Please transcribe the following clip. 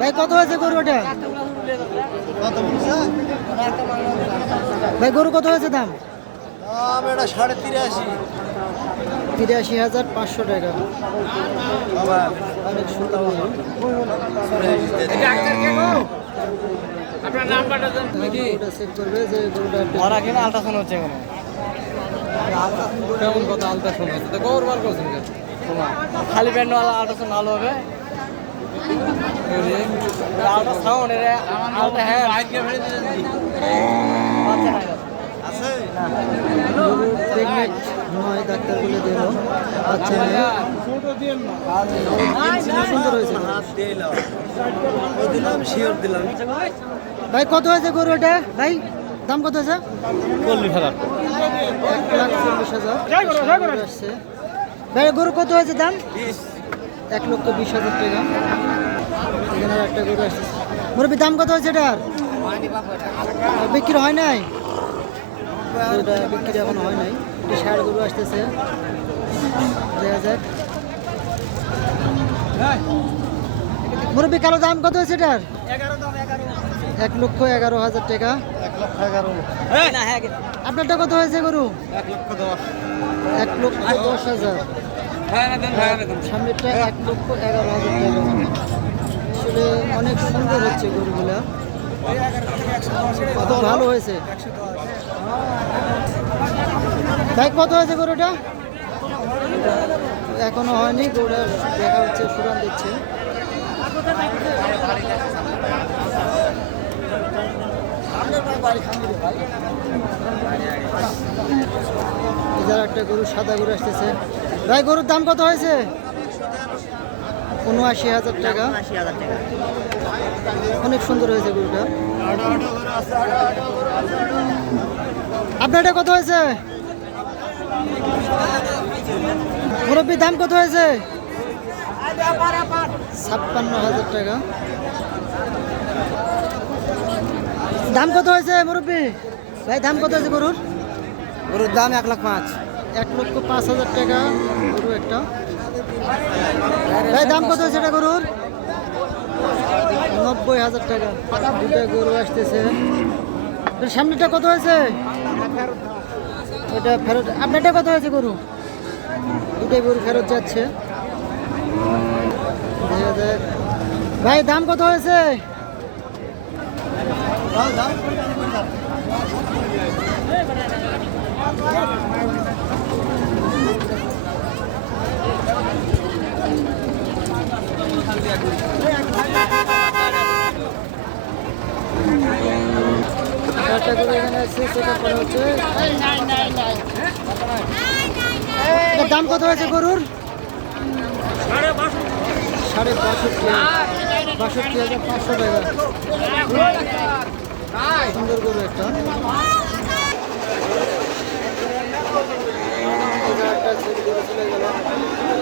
ভাই কত হয়েছে গরু ওটা? ভাই গরু কত হয়েছে দাম? এটা 83,500 টাকা। অনেক সুন্দর গরু। আপনার নাম্বারটা দেন নাকি? গরুটা চেক করবে যে গরুটা ওরা কিনা আলট্রাসাউন্ড হচ্ছে কেন? কেমন কথা আলট্রাসাউন্ড আছে তো গৌর বার করছেন কেন? খালি ব্যান্ড আলট্রাসাউন্ড ভালো হবে। আলট্রাসাউন্ড এর আলট্রা হ্যাঁ আজকে ফেলে দিয়েছি। আছে প্রেগনেন্ট নয় ডাক্তার বলে দিল। আচ্ছা সুন্দর হয়েছে। দিলাম শিওর দিলাম। ভাই কত হয়েছে গরু ওটা? ভাই দাম কত হয়েছে? 40,000 1,40,000 আসছে। ভাই গরু কত হয়েছে দাম? 1,20,000 টাকা। এখানে আর একটা গরু আসছে। মুরব্বি দাম কত হয়েছে এটার? বিক্রি হয় নাই? গরুটা বিক্রি এখন হয় নাই। একটি ষাঁড় গরু আসতেছে। দেখা যাক। মুরব্বি কালো দাম কত হয়েছে এটার? 1,11,000 টাকা। 1,11,000 আপনারটা কত হয়েছে গরু? 1,10,000। সামনেরটা 1,11,000 টাকা। আসলে অনেক সুন্দর হচ্ছে গরুগুলা, খুব ভালো হয়েছে। ভাই কত হয়েছে গরুটা? এখনো হয়নি, গরুটা দেখা হচ্ছে, সুরান দিচ্ছে। একটা গরু, সাদা গরু আসতেছে। ভাই গরুর দাম কত হয়েছে? ৭৯,০০০ টাকা। অনেক সুন্দর হয়েছে গরুটা। আপনারটা কত হয়েছে? মুরব্বীর দাম কত হয়েছে? ৫৬,০০০ টাকা। দাম কত হয়েছে মুরব্বী? ভাই দাম কত হয়েছে গরুর? গরুর দাম 1,05,000। 1,05,000 টাকা গরু একটা। ভাই দাম কত হয়েছে এটা গরুর? ৯০,০০০ টাকা। দুটা গরু আসতেছে। সামনেটা কত হয়েছে? ওটা ফেরত। আপনারটা কত হয়েছে গরু? দুটাই গরু ফেরত যাচ্ছে। ভাই দাম কত হয়েছে? দাম কত হয়েছে গরুর? ৬,৬২,৫০০ টাকা। সুন্দর গরু একটা। চলে গেল।